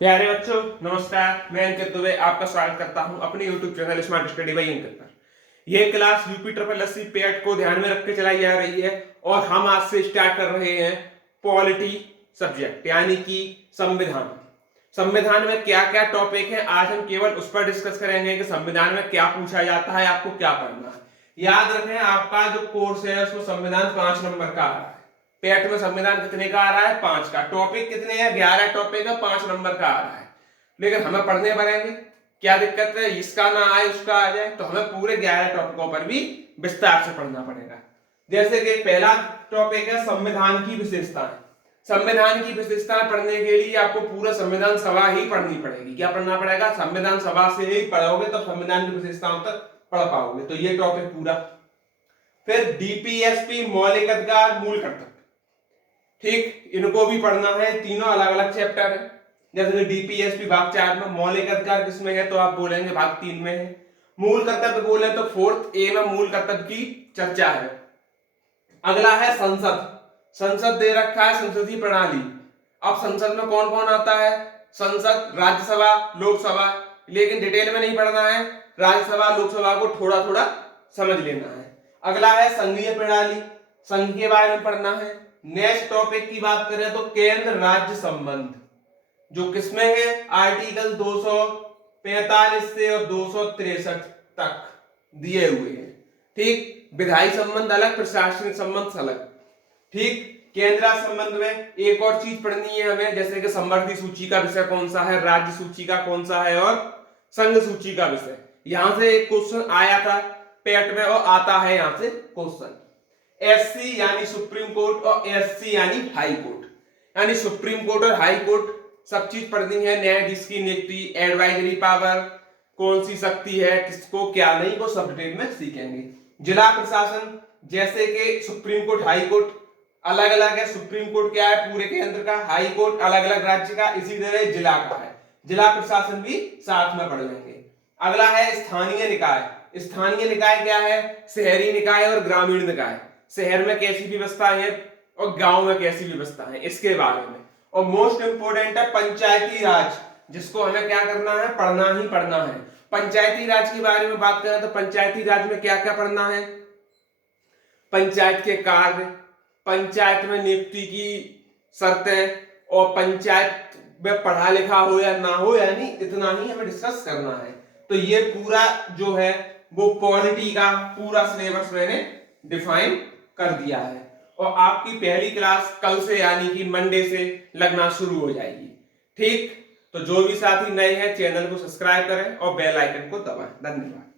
प्यारे बच्चों नमस्कार। मैं अंकित दुबे आपका स्वागत करता हूं अपने YouTube channel smart study by Ankit पर। यह class UP triple SC PET को ध्यान में रख के चलाई जा रही है और हम आज से स्टार्ट कर रहे हैं पॉलिटी सब्जेक्ट यानी कि संविधान। संविधान में क्या क्या टॉपिक है आज हम केवल उस पर डिस्कस करेंगे कि संविधान में क्या पूछा जाता है, आपको क्या पढ़ना है। याद रखें आपका जो कोर्स है उसमें संविधान 5 नंबर का आ रहा है। पेट में संविधान कितने का आ रहा है? 5 का। टॉपिक कितने हैं? 11 टॉपिक है, 5 नंबर का आ रहा है। लेकिन हमें पढ़ने पड़ेंगे, क्या दिक्कत है? इसका ना आए उसका आ जाए, तो हमें पूरे 11 टॉपिकों पर भी विस्तार से पढ़ना पड़ेगा। जैसे कि पहला टॉपिक है संविधान की विशेषताएं। संविधान की विशेषताएं पढ़ने के लिए आपको पूरा संविधान सभा ही पढ़नी पड़ेगी। क्या पढ़ना पड़ेगा? संविधान सभा से ही पढ़ोगे तो संविधान की विशेषताओं तक पढ़ पाओगे। तो ये टॉपिक पूरा। फिर डीपीएसपी मौलिक अधिकार मूल कर्तव्य, ठीक, इनको भी पढ़ना है। तीनों अलग अलग चैप्टर है। जैसे कि डीपीएसपी भाग 4 में, मौलिक अधिकार किसमें है तो आप बोलेंगे भाग 3 में है। मूल कर्तव्य बोले तो 4th ए में मूल कर्तव्य की चर्चा है। अगला है संसद। संसद दे रखा है संसदीय प्रणाली। अब संसद में कौन कौन आता है? संसद, राज्यसभा, लोकसभा, लेकिन डिटेल में नहीं पढ़ना है। राज्यसभा लोकसभा को थोड़ा थोड़ा समझ लेना है। अगला है संघीय प्रणाली, संघ के बारे में पढ़ना है। नेक्स्ट टॉपिक की बात करें तो केंद्र राज्य संबंध, जो किसमें है? आर्टिकल 245 से और 263 तक दिए हुए हैं। ठीक, विधायी संबंध अलग, प्रशासनिक संबंध अलग। ठीक, केंद्र संबंध में एक और चीज पढ़नी है हमें, जैसे कि समवर्ती सूची का विषय कौन सा है, राज्य सूची का कौन सा है और संघ सूची का विषय। यहां से एक क्वेश्चन आया था पेट में और आता है यहां से क्वेश्चन। एससी यानी सुप्रीम कोर्ट और एससी यानी हाई कोर्ट, यानी सुप्रीम कोर्ट और हाई कोर्ट सब चीज पढ़नी है। न्यायाधीश की नियुक्ति, एडवाइजरी पावर, कौन सी शक्ति है, किसको क्या नहीं, को सब डिटेल में सीखेंगे। जिला प्रशासन, जैसे कि सुप्रीम कोर्ट हाई कोर्ट अलग अलग है। सुप्रीम कोर्ट क्या है? पूरे केंद्र का। हाई कोर्ट अलग अलग राज्य का, इसी तरह जिला का है। जिला प्रशासन भी साथ में पढ़ लेंगे। अगला है स्थानीय निकाय। स्थानीय निकाय क्या है? शहरी निकाय और ग्रामीण निकाय। शहर में कैसी व्यवस्था है और गांव में कैसी व्यवस्था है, इसके बारे में। और मोस्ट इंपोर्टेंट है पंचायती राज, जिसको हमें क्या करना है? पढ़ना ही पढ़ना है। पंचायती राज के बारे में बात करें तो पंचायती राज में क्या क्या पढ़ना है? पंचायत के कार्य, पंचायत में नियुक्ति की शर्तें और पंचायत में पढ़ा लिखा हो या ना हो, यानी इतना ही हमें डिस्कस करना है। तो ये पूरा जो है वो पॉलिटी का पूरा सिलेबस मैंने डिफाइन कर दिया है और आपकी पहली क्लास कल से यानी कि मंडे से लगना शुरू हो जाएगी। ठीक, तो जो भी साथी नए हैं चैनल को सब्सक्राइब करें और बेल आइकन को दबाएं। धन्यवाद।